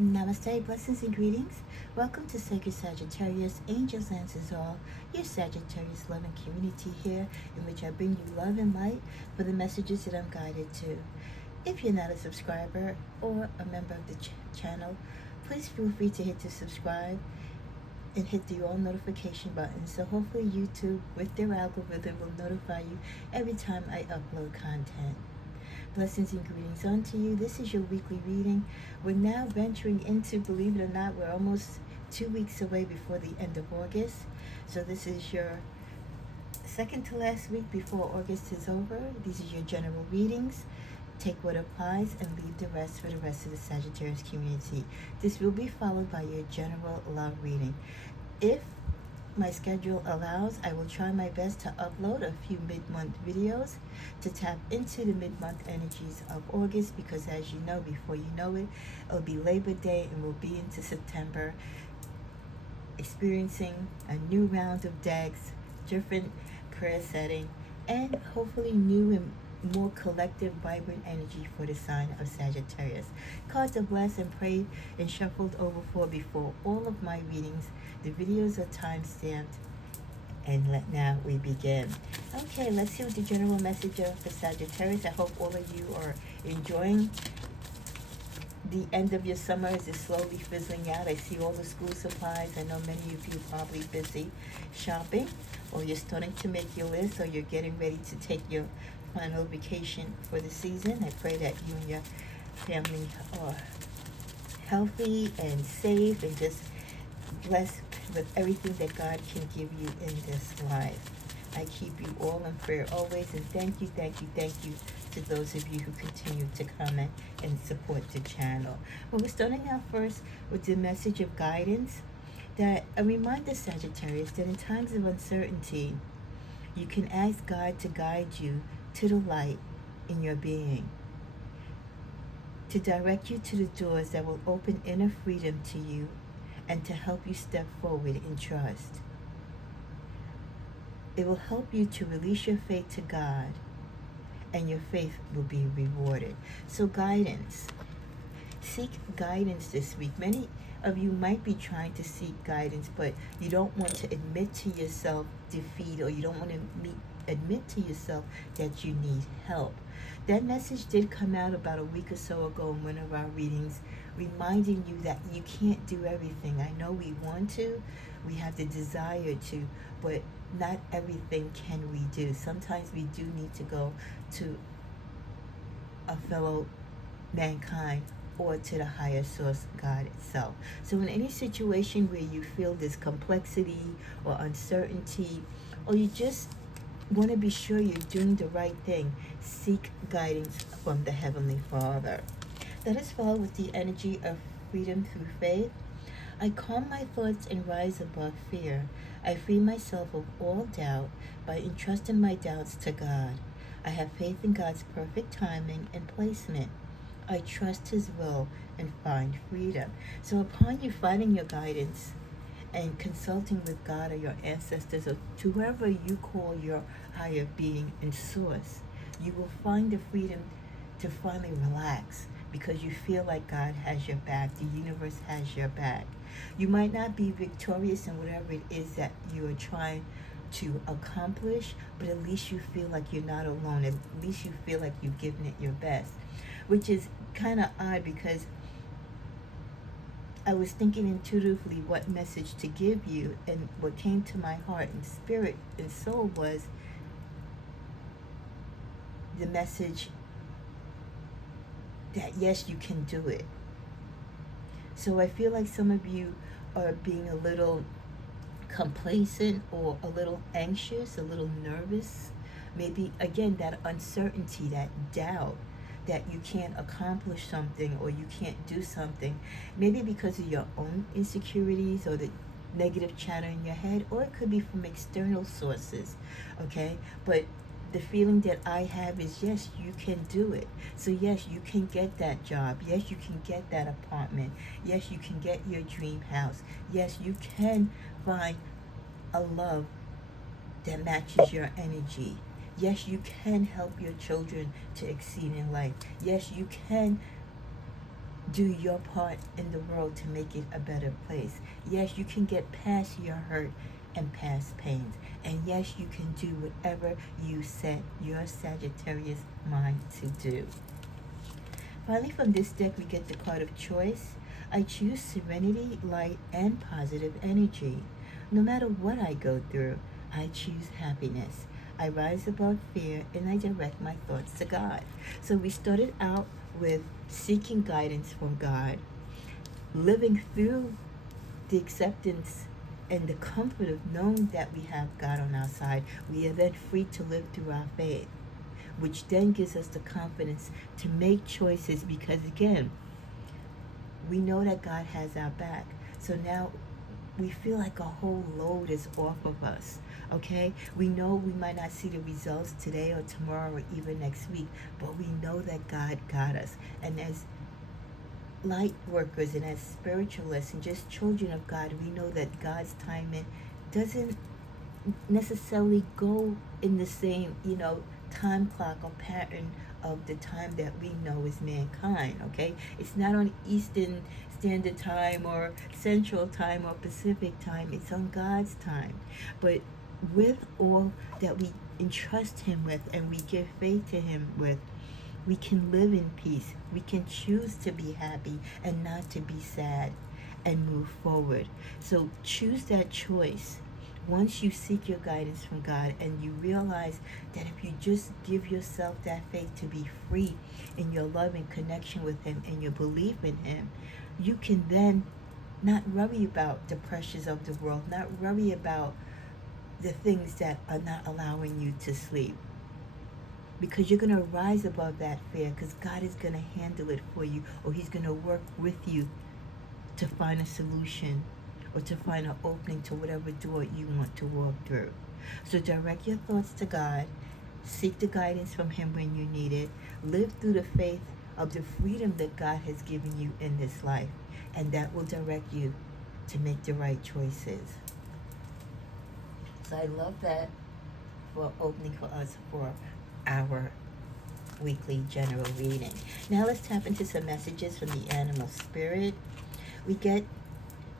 Namaste, blessings and greetings. Welcome to Sacred Sagittarius, Angels Answers All, your Sagittarius loving community here, in which I bring you love and light for the messages that I'm guided to. If you're not a subscriber or a member of the channel, please feel free to hit the subscribe and hit the all notification button, so hopefully YouTube, with their algorithm, will notify you every time I upload content. Blessings and greetings unto you. This is your weekly reading. We're now venturing into, believe it or not, we're almost 2 weeks away before the end of August. So this is your second to last week before August is over. These are your general readings. Take what applies and leave the rest for the rest of the Sagittarius community. This will be followed by your general love reading. If my schedule allows, I will try my best to upload a few mid-month videos to tap into the mid-month energies of August, because as you know, before you know it, it'll be Labor Day and we'll be into September, experiencing a new round of decks, different prayer setting, and hopefully new and more collective, vibrant energy for the sign of Sagittarius. Cards are blessed and prayed and shuffled over for before all of my readings. The videos are time-stamped. And now we begin. Okay, let's see what the general message is for Sagittarius. I hope all of you are enjoying the end of your summer as it's slowly fizzling out. I see all the school supplies. I know many of you are probably busy shopping, or you're starting to make your list, or you're getting ready to take your final vacation for the season. I pray that you and your family are healthy and safe and just blessed with everything that God can give you in this life. I keep you all in prayer always, and thank you to those of you who continue to comment and support the channel. Well, we're starting out first with the message of guidance, that a reminder, Sagittarius, that in times of uncertainty, you can ask God to guide you to the light in your being, to direct you to the doors that will open inner freedom to you and to help you step forward in trust. It will help you to release your faith to God, and your faith will be rewarded. So guidance. Seek guidance this week. Many of you might be trying to seek guidance, but you don't want to admit to yourself defeat, or you don't want to admit to yourself that you need help. That message did come out about a week or so ago in one of our readings, reminding you that you can't do everything. I know we want to, we have the desire to, but not everything can we do. Sometimes we do need to go to a fellow mankind or to the higher source, God itself. So in any situation where you feel this complexity or uncertainty, or you just want to be sure you're doing the right thing, seek guidance from the Heavenly Father. Let us follow with the energy of freedom through faith. I calm my thoughts and rise above fear. I free myself of all doubt by entrusting my doubts to God. I have faith in God's perfect timing and placement. I trust His will and find freedom. So upon you finding your guidance and consulting with God or your ancestors or to whoever you call your higher being and source, you will find the freedom to finally relax, because you feel like God has your back, the universe has your back. You might not be victorious in whatever it is that you are trying to accomplish, but at least you feel like you're not alone. At least you feel like you've given it your best, which is kind of odd, because I was thinking intuitively what message to give you, and what came to my heart and spirit and soul was the message that yes, you can do it. So I feel like some of you are being a little complacent or a little anxious, a little nervous. Maybe, again, that uncertainty, that doubt that you can't accomplish something or you can't do something, maybe because of your own insecurities or the negative chatter in your head, or it could be from external sources, okay? But the feeling that I have is, yes, you can do it. So yes, you can get that job. Yes, you can get that apartment. Yes, you can get your dream house. Yes, you can find a love that matches your energy. Yes, you can help your children to exceed in life. Yes, you can do your part in the world to make it a better place. Yes, you can get past your hurt and past pains. And yes, you can do whatever you set your Sagittarius mind to do. Finally, from this deck, we get the card of choice. I choose serenity, light, and positive energy. No matter what I go through, I choose happiness. I rise above fear and I direct my thoughts to God. So we started out with seeking guidance from God, living through the acceptance and the comfort of knowing that we have God on our side. We are then free to live through our faith, which then gives us the confidence to make choices because, again, we know that God has our back. So now we feel like a whole load is off of us, okay? We know we might not see the results today or tomorrow or even next week, but we know that God got us. And as light workers and as spiritualists and just children of God, we know that God's timing doesn't necessarily go in the same, time clock or pattern of the time that we know as mankind, okay? It's not on Eastern Standard Time or Central Time or Pacific Time. It's on God's time. But with all that we entrust Him with and we give faith to Him with, we can live in peace. We can choose to be happy and not to be sad and move forward. So choose that choice. Once you seek your guidance from God and you realize that if you just give yourself that faith to be free in your love and connection with Him and your belief in Him, you can then not worry about the pressures of the world, not worry about the things that are not allowing you to sleep. Because you're going to rise above that fear because God is going to handle it for you, or He's going to work with you to find a solution or to find an opening to whatever door you want to walk through. So direct your thoughts to God. Seek the guidance from Him when you need it. Live through the faith of the freedom that God has given you in this life. And that will direct you to make the right choices. So I love that for opening for us for our weekly general reading. Now let's tap into some messages from the animal spirit. We get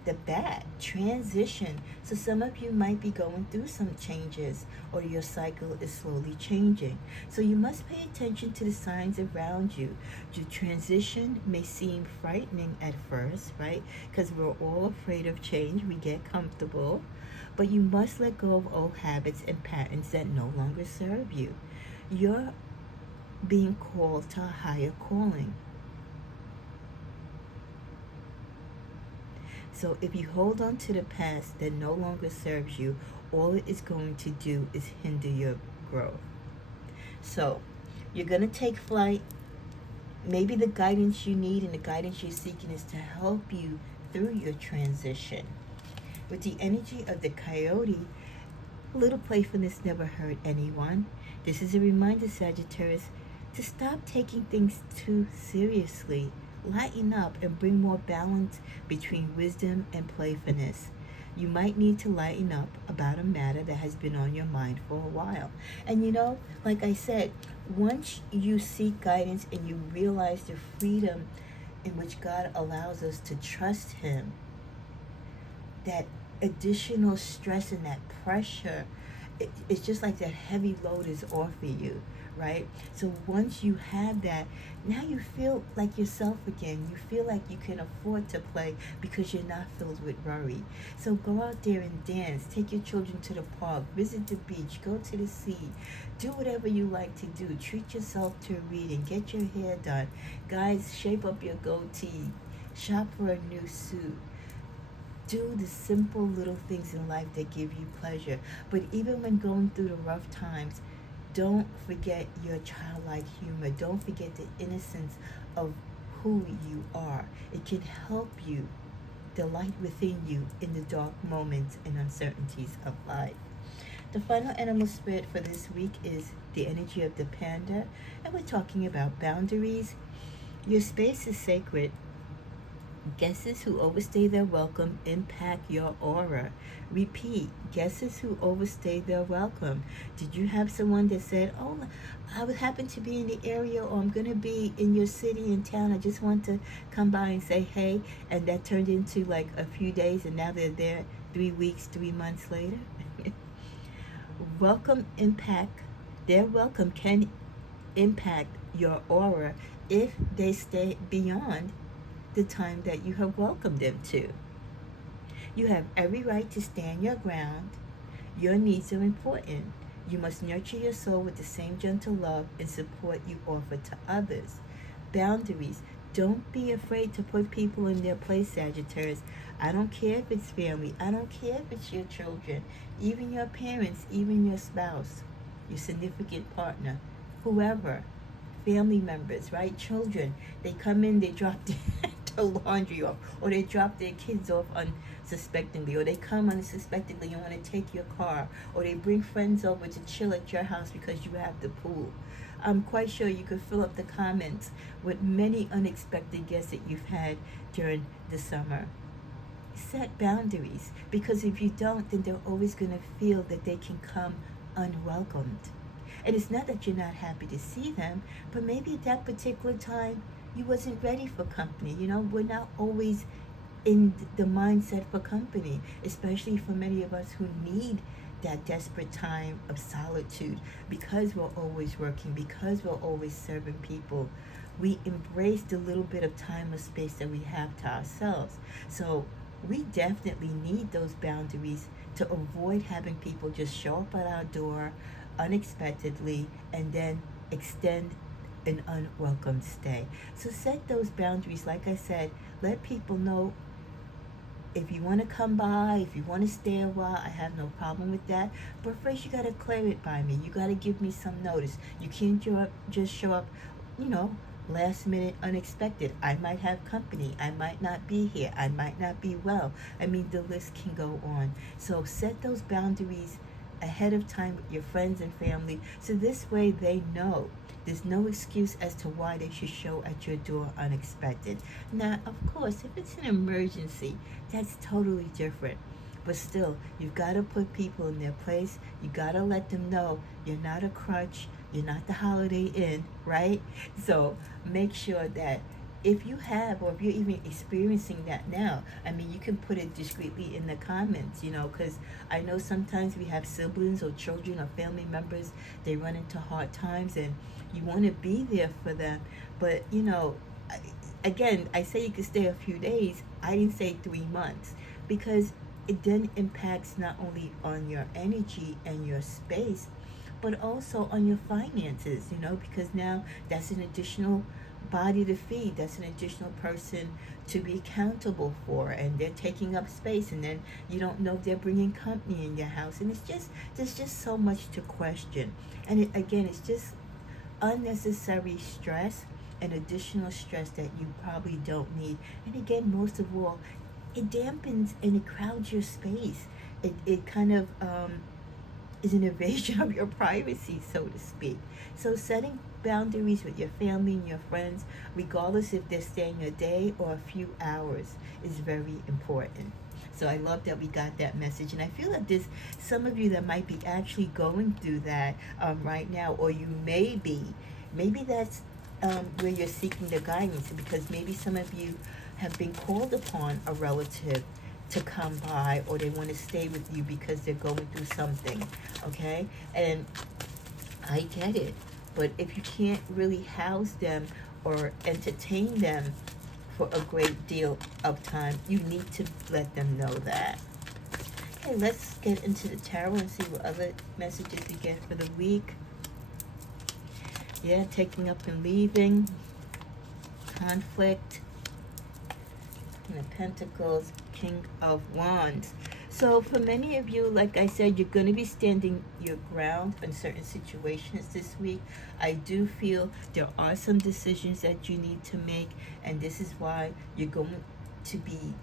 the bat, transition. So some of you might be going through some changes or your cycle is slowly changing. So you must pay attention to the signs around you. The transition may seem frightening at first, right? Because we're all afraid of change. We get comfortable. But you must let go of old habits and patterns that no longer serve you. You're being called to a higher calling. So if you hold on to the past that no longer serves you, all it is going to do is hinder your growth. So you're going to take flight. Maybe the guidance you need and the guidance you're seeking is to help you through your transition. With the energy of the coyote, a little playfulness never hurt anyone. This is a reminder, Sagittarius, to stop taking things too seriously. Lighten up and bring more balance between wisdom and playfulness. You might need to lighten up about a matter that has been on your mind for a while. And like I said, once you seek guidance and you realize the freedom in which God allows us to trust Him, that additional stress and that pressure, it's just like that heavy load is off of you, right? So once you have that, now you feel like yourself again. You feel like you can afford to play because you're not filled with worry. So go out there and dance. Take your children to the park. Visit the beach. Go to the sea. Do whatever you like to do. Treat yourself to a reading. Get your hair done. Guys, shape up your goatee. Shop for a new suit. Do the simple little things in life that give you pleasure. But even when going through the rough times, don't forget your childlike humor. Don't forget the innocence of who you are. It can help you, the light within you in the dark moments and uncertainties of life. The final animal spirit for this week is the energy of the panda, and we're talking about boundaries. Your space is sacred. Guesses who overstay their welcome impact your aura. Repeat, guesses who overstay their welcome. Did you have someone that said, "Oh, I would happen to be in the area, or I'm going to be in your city and town. I just want to come by and say hey," and that turned into like a few days, and now they're there 3 weeks, 3 months later? Welcome impact, their welcome can impact your aura if they stay beyond the time that you have welcomed them to. You have every right to stand your ground. Your needs are important. You must nurture your soul with the same gentle love and support you offer to others. Boundaries. Don't be afraid to put people in their place, Sagittarius. I don't care if it's family. I don't care if it's your children, even your parents, even your spouse, your significant partner, whoever, family members, right? Children, they come in, they drop the laundry off, or they drop their kids off unsuspectingly, or they come unsuspectingly and want to take your car, or they bring friends over to chill at your house because you have the pool. I'm quite sure you could fill up the comments with many unexpected guests that you've had during the summer. Set boundaries, because if you don't, then they're always going to feel that they can come unwelcomed. And it's not that you're not happy to see them, but maybe at that particular time you wasn't ready for company. You know, we're not always in the mindset for company, especially for many of us who need that desperate time of solitude, because we're always working, because we're always serving people. We embrace the little bit of time or space that we have to ourselves. So we definitely need those boundaries to avoid having people just show up at our door unexpectedly and then extend an unwelcome stay. So set those boundaries. Like I said, let people know, if you want to come by, if you want to stay a while, I have no problem with that. But first, you got to clear it by me. You got to give me some notice. You can't just show up, you know, last minute, unexpected. I might have company. I might not be here. I might not be well. I mean, the list can go on. So set those boundaries ahead of time with your friends and family, so this way they know there's no excuse as to why they should show at your door unexpected. Now, of course, if it's an emergency, that's totally different. But still, you've got to put people in their place. You got to let them know you're not a crutch. You're not the Holiday Inn, right? So make sure that if you have, or if you're even experiencing that now, I mean, you can put it discreetly in the comments, you know, because I know sometimes we have siblings or children or family members, they run into hard times and you want to be there for them. But, you know, again, I say you could stay a few days. I didn't say 3 months, because it then impacts not only on your energy and your space, but also on your finances, you know, because now that's an additional body to feed, that's an additional person to be accountable for, and they're taking up space, and then you don't know if they're bringing company in your house, and it's just, there's just so much to question. And again, it's just unnecessary stress and additional stress that you probably don't need. And again, most of all, it dampens and it crowds your space. It kind of is an invasion of your privacy, so to speak. So setting boundaries with your family and your friends, regardless if they're staying a day or a few hours, is very important. So I love that we got that message, and I feel that there's some of you that might be actually going through that right now, or you may be. Maybe that's where you're seeking the guidance, because maybe some of you have been called upon a relative to come by, or they want to stay with you because they're going through something, okay? And I get it, but if you can't really house them or entertain them for a great deal of time, you need to let them know that. Okay, let's get into the tarot and see what other messages we get for the week. Yeah, taking up and leaving, conflict, King of Pentacles, King of Wands. So for many of you, like I said, you're going to be standing your ground in certain situations this week. I do feel there are some decisions that you need to make, and this is why you're going to be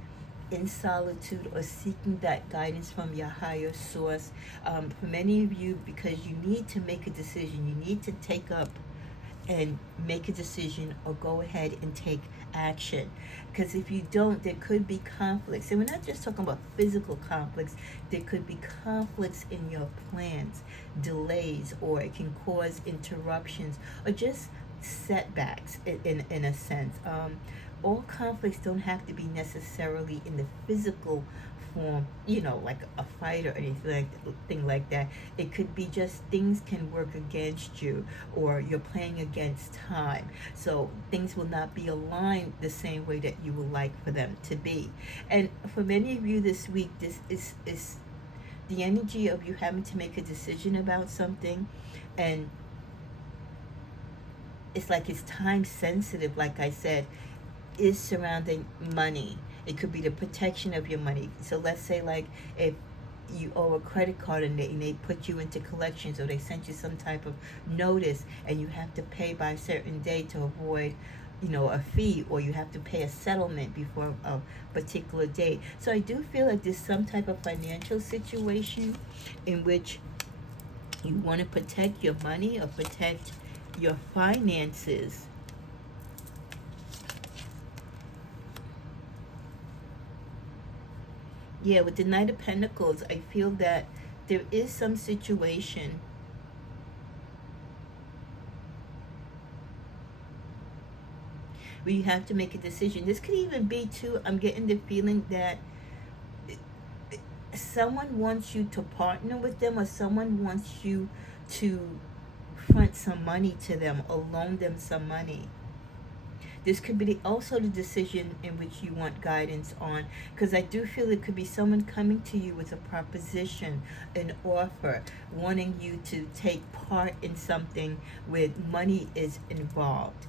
in solitude or seeking that guidance from your higher source. For many of you, because you need to make a decision, you need to take up and make a decision, or go ahead and take action. Because if you don't, there could be conflicts. And we're not just talking about physical conflicts, there could be conflicts in your plans, delays, or it can cause interruptions or just setbacks in a sense. All conflicts don't have to be necessarily in the physical form, like a fight or anything like that. It could be just things can work against you, or you're playing against time. So things will not be aligned the same way that you would like for them to be. And for many of you this week, this is the energy of you having to make a decision about something, and it's like it's time sensitive, like I said, is surrounding money. It could be the protection of your money. So let's say, like, if you owe a credit card and they put you into collections, or they sent you some type of notice and you have to pay by a certain day to avoid a fee, or you have to pay a settlement before a particular date. So I do feel like there's some type of financial situation in which you want to protect your money or protect your finances. Yeah, with the Knight of Pentacles, I feel that there is some situation where you have to make a decision. This could even be too, I'm getting the feeling that someone wants you to partner with them, or someone wants you to front some money to them or loan them some money. This could be also the decision in which you want guidance on, because I do feel it could be someone coming to you with a proposition, an offer, wanting you to take part in something where money is involved.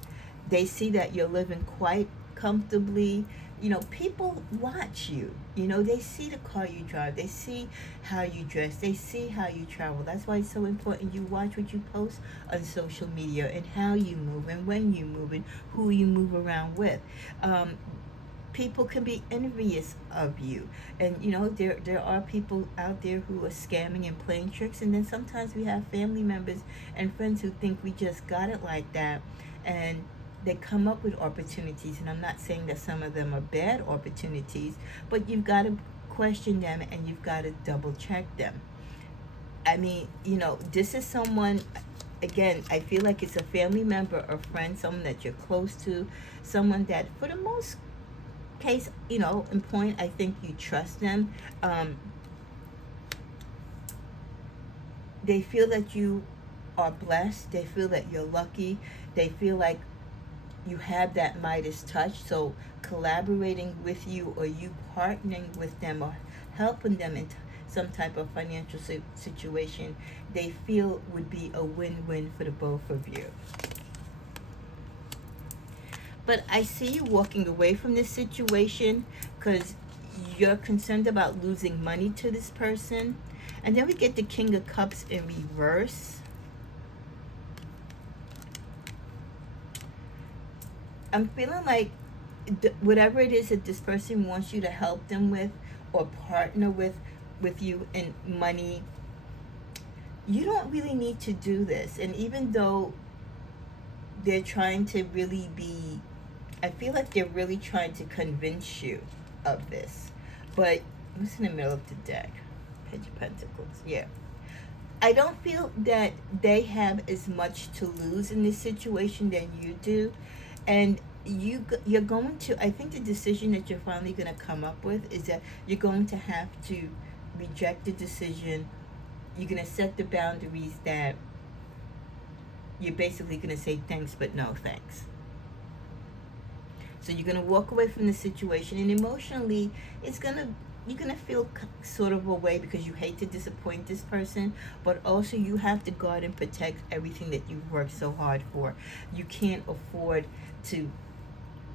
They see that you're living quite comfortably. People watch you. They see the car you drive. They see how you dress. They see how you travel. That's why it's so important you watch what you post on social media, and how you move, and when you move, and who you move around with. People can be envious of you, and there are people out there who are scamming and playing tricks. And then sometimes we have family members and friends who think we just got it like that, and they come up with opportunities. And I'm not saying that some of them are bad opportunities, but you've got to question them, and you've got to double check them. I mean, this is someone, again, I feel like it's a family member or friend, someone that you're close to, someone that for the most case, in point, I think you trust them. They feel that you are blessed. They feel that you're lucky. They feel like you have that Midas touch. So collaborating with you, or you partnering with them, or helping them in some type of financial situation, they feel would be a win-win for the both of you. But I see you walking away from this situation because you're concerned about losing money to this person. And then we get the King of Cups in reverse. I'm feeling like whatever it is that this person wants you to help them with, or partner with you in money, you don't really need to do this. And even though they're trying to really be, I feel like they're really trying to convince you of this. But what's in the middle of the deck? Page of Pentacles. Yeah. I don't feel that they have as much to lose in this situation than you do. And you're going to, I think the decision that you're finally going to come up with is that you're going to have to reject the decision. You're going to set the boundaries that you're basically going to say thanks, but no thanks. So you're going to walk away from the situation, and emotionally, you're going to feel sort of a way, because you hate to disappoint this person, but also you have to guard and protect everything that you've worked so hard for. You can't afford to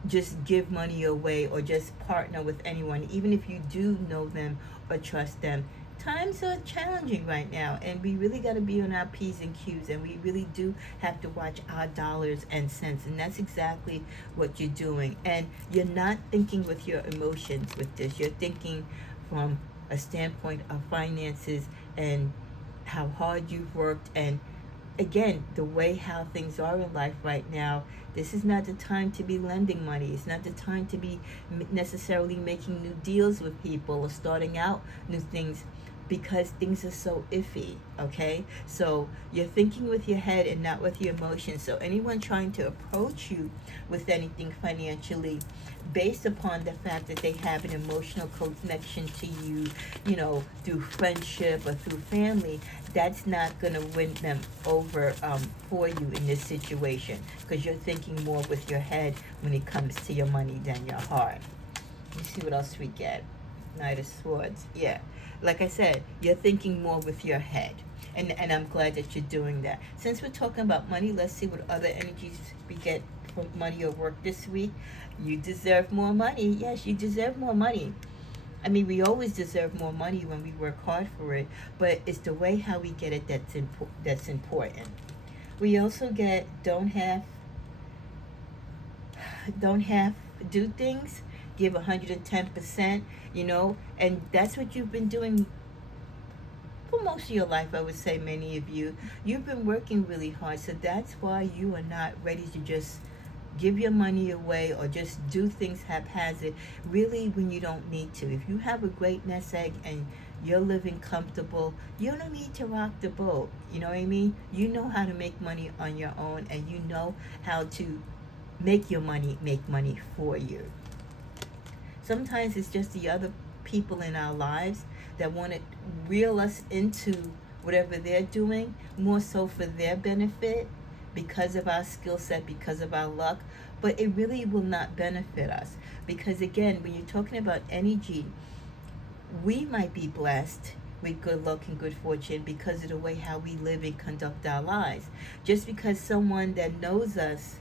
just give money away or just partner with anyone, even if you do know them or trust them. Times are challenging right now, and we really got to be on our P's and Q's, and we really do have to watch our dollars and cents, and that's exactly what you're doing. And you're not thinking with your emotions with this. You're thinking from a standpoint of finances and how hard you've worked, and again, the way how things are in life right now, this is not the time to be lending money. It's not the time to be necessarily making new deals with people or starting out new things, because things are so iffy. Okay, so you're thinking with your head and not with your emotions. So anyone trying to approach you with anything financially based upon the fact that they have an emotional connection to you, through friendship or through family, that's not going to win them over for you in this situation, because you're thinking more with your head when it comes to your money than your heart. Let me see what else we get. Knight of Swords. Yeah. Like I said, you're thinking more with your head. And I'm glad that you're doing that. Since we're talking about money, let's see what other energies we get from money or work this week. You deserve more money. Yes, you deserve more money. I mean, we always deserve more money when we work hard for it, but it's the way how we get it that's important. We also get don't have do things, give 110%, and that's what you've been doing for most of your life. I would say many of you've been working really hard, so that's why you are not ready to just give your money away or just do things haphazard, really, when you don't need to. If you have a great nest egg and you're living comfortable, you don't need to rock the boat. You know what I mean? You know how to make money on your own, and you know how to make your money make money for you. Sometimes it's just the other people in our lives that want to reel us into whatever they're doing, more so for their benefit, because of our skill set, because of our luck. But it really will not benefit us, because again, when you're talking about energy, we might be blessed with good luck and good fortune because of the way how we live and conduct our lives. Just because someone that knows us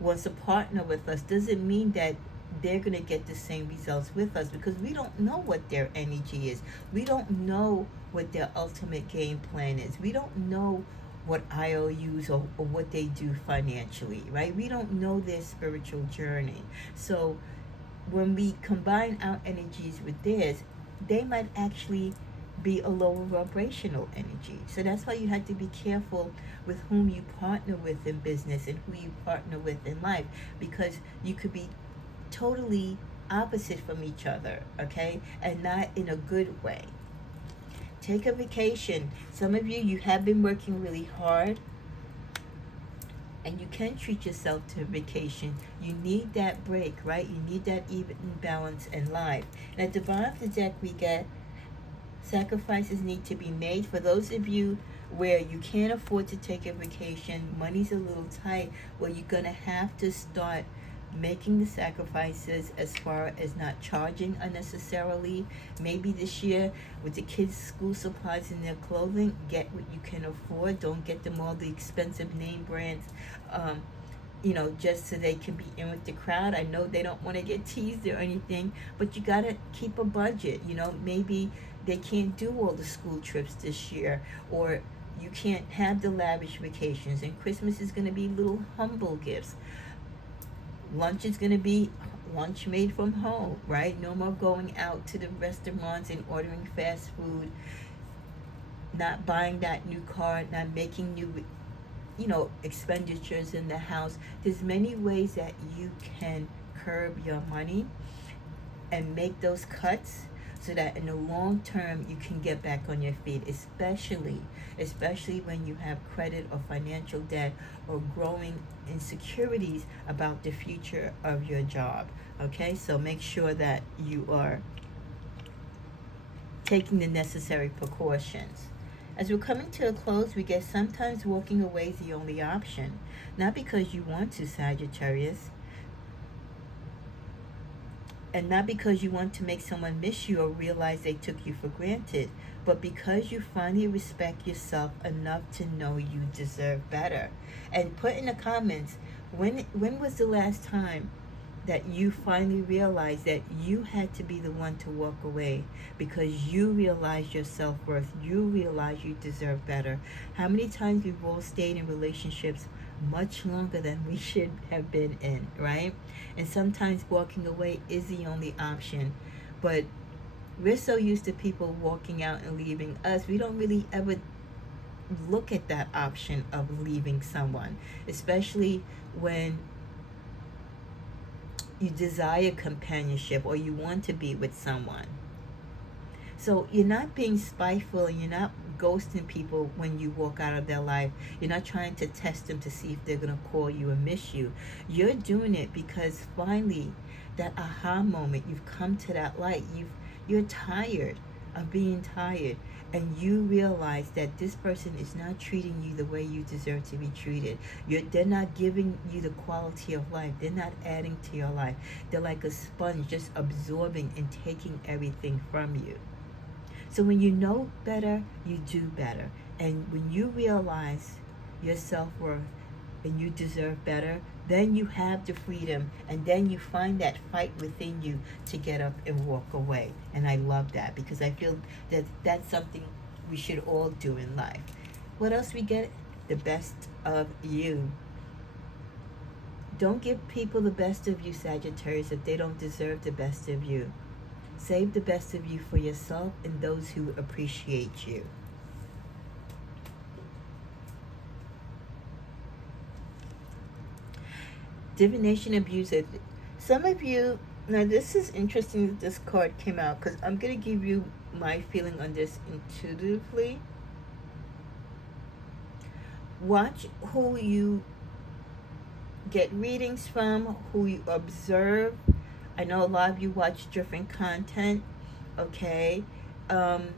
wants to partner with us doesn't mean that they're going to get the same results with us, because we don't know what their energy is. We don't know what their ultimate game plan is. We don't know what IOUs or what they do financially, right? We don't know their spiritual journey. So when we combine our energies with theirs, they might actually be a lower vibrational energy. So that's why you have to be careful with whom you partner with in business and who you partner with in life, because you could be totally opposite from each other, okay? And not in a good way. Take a vacation. Some of you have been working really hard, and you can treat yourself to a vacation. You need that break, right? You need that even balance in life. And at the bottom of the deck, we get sacrifices need to be made. For those of you where you can't afford to take a vacation, money's a little tight, well, you're going to have to start making the sacrifices as far as not charging unnecessarily. Maybe this year, with the kids' school supplies and their clothing, get what you can afford. Don't get them all the expensive name brands, just so they can be in with the crowd. I know they don't want to get teased or anything, but you got to keep a budget. Maybe they can't do all the school trips this year, or you can't have the lavish vacations, and Christmas is going to be little humble gifts. Lunch is going to be lunch made from home, right? No more going out to the restaurants and ordering fast food, not buying that new car, not making new expenditures in the house. There's many ways that you can curb your money and make those cuts, so that in the long term you can get back on your feet, especially when you have credit or financial debt or growing insecurities about the future of your job. Okay, so make sure that you are taking the necessary precautions. As we're coming to a close, we get sometimes walking away is the only option. Not because you want to, Sagittarius, and not because you want to make someone miss you or realize they took you for granted, but because you finally respect yourself enough to know you deserve better. And put in the comments, when was the last time that you finally realized that you had to be the one to walk away because you realize your self-worth, you realize you deserve better? How many times we've all stayed in relationships much longer than we should have been in, right? And sometimes walking away is the only option, but we're so used to people walking out and leaving us, we don't really ever look at that option of leaving someone, especially when you desire companionship or you want to be with someone. So you're not being spiteful, and you're not ghosting people when you walk out of their life. You're not trying to test them to see if they're going to call you and miss you. You're doing it because finally that aha moment, you've come to that light. You're tired of being tired, and you realize that this person is not treating you the way you deserve to be treated. They're not giving you the quality of life. They're not adding to your life. They're like a sponge, just absorbing and taking everything from you. So when you know better, you do better. And when you realize your self-worth and you deserve better, then you have the freedom, and then you find that fight within you to get up and walk away. And I love that, because I feel that that's something we should all do in life. What else we get? The best of you. Don't give people the best of you, Sagittarius, if they don't deserve the best of you. Save the best of you for yourself and those who appreciate you. Divination abuser. Some of you, now this is interesting that this card came out, because I'm going to give you my feeling on this intuitively. Watch who you get readings from, who you observe. I know a lot of you watch different content, okay? I'm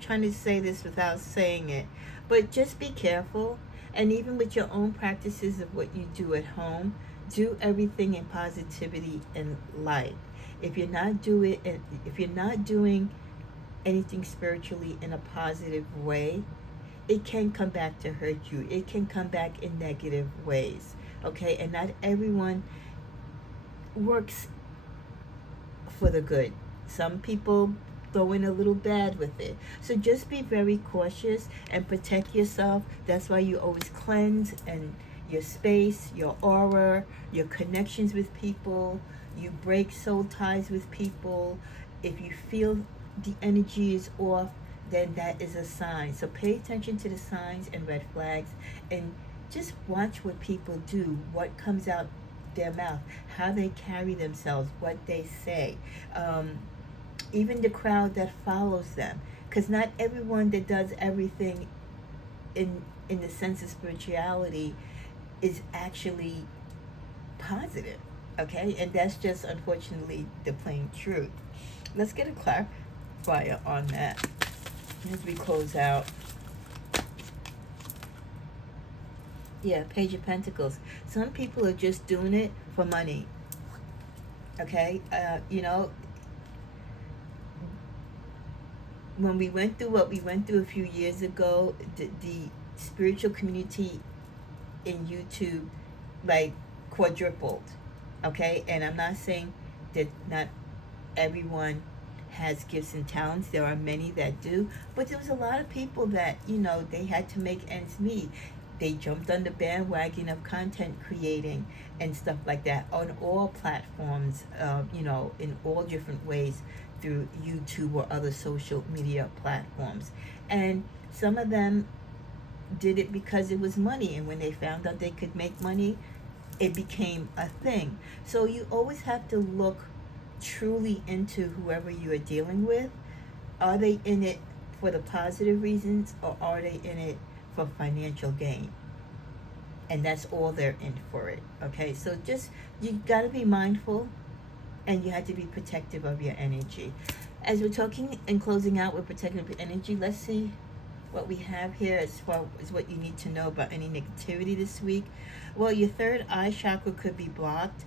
trying to say this without saying it, but just be careful. And even with your own practices of what you do at home, do everything in positivity and light. If you're not doing anything spiritually in a positive way, it can come back to hurt you. It can come back in negative ways, okay? And not everyone works for the good. Some people go in a little bad with it. So just be very cautious and protect yourself. That's why you always cleanse and your space, your aura, your connections with people. You break soul ties with people. If you feel the energy is off, then that is a sign. So pay attention to the signs and red flags, and just watch what people do, what comes out their mouth, how they carry themselves, what they say, even the crowd that follows them, because not everyone that does everything in the sense of spirituality is actually positive, okay? And that's just unfortunately the plain truth. Let's get a clarifier on that as we close out. Yeah, Page of Pentacles. Some people are just doing it for money. Okay? When we went through what we went through a few years ago, the spiritual community in YouTube, like, quadrupled. Okay? And I'm not saying that not everyone has gifts and talents. There are many that do. But there was a lot of people that, they had to make ends meet. They jumped on the bandwagon of content creating and stuff like that on all platforms, in all different ways through YouTube or other social media platforms. And some of them did it because it was money. And when they found out they could make money, it became a thing. So you always have to look truly into whoever you are dealing with. Are they in it for the positive reasons, or are they in it for financial gain? And that's all they're in for it. Okay, so just, you got to be mindful, and you have to be protective of your energy. As we're talking and closing out with protecting your energy, let's see what we have here as far as what you need to know about any negativity this week. Well, your third eye chakra could be blocked.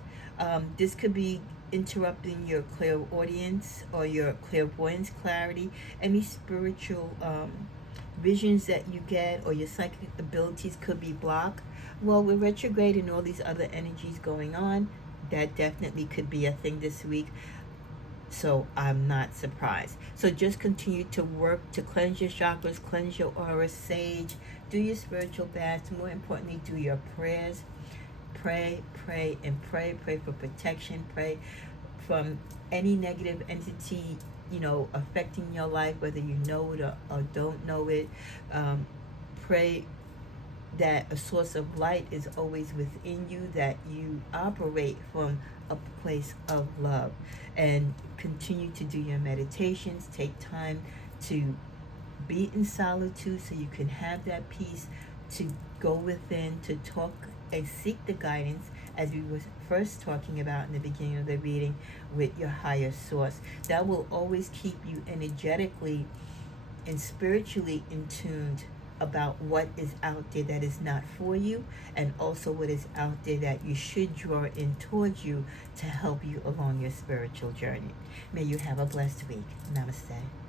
This could be interrupting your clairaudience or your clairvoyance clarity. Any spiritual visions that you get, or your psychic abilities could be blocked. Well, with retrograde and all these other energies going on, that definitely could be a thing this week. So I'm not surprised. So just continue to work to cleanse your chakras, cleanse your aura, sage, do your spiritual baths. More importantly, do your prayers. Pray, pray, and pray. Pray for protection. Pray from any negative entity affecting your life, whether you know it or don't know it. Pray that a source of light is always within you, that you operate from a place of love, and continue to do your meditations. Take time to be in solitude so you can have that peace, to go within, to talk and seek the guidance, as we were first talking about in the beginning of the reading, with your higher source. That will always keep you energetically and spiritually in tuned about what is out there that is not for you, and also what is out there that you should draw in towards you to help you along your spiritual journey. May you have a blessed week. Namaste.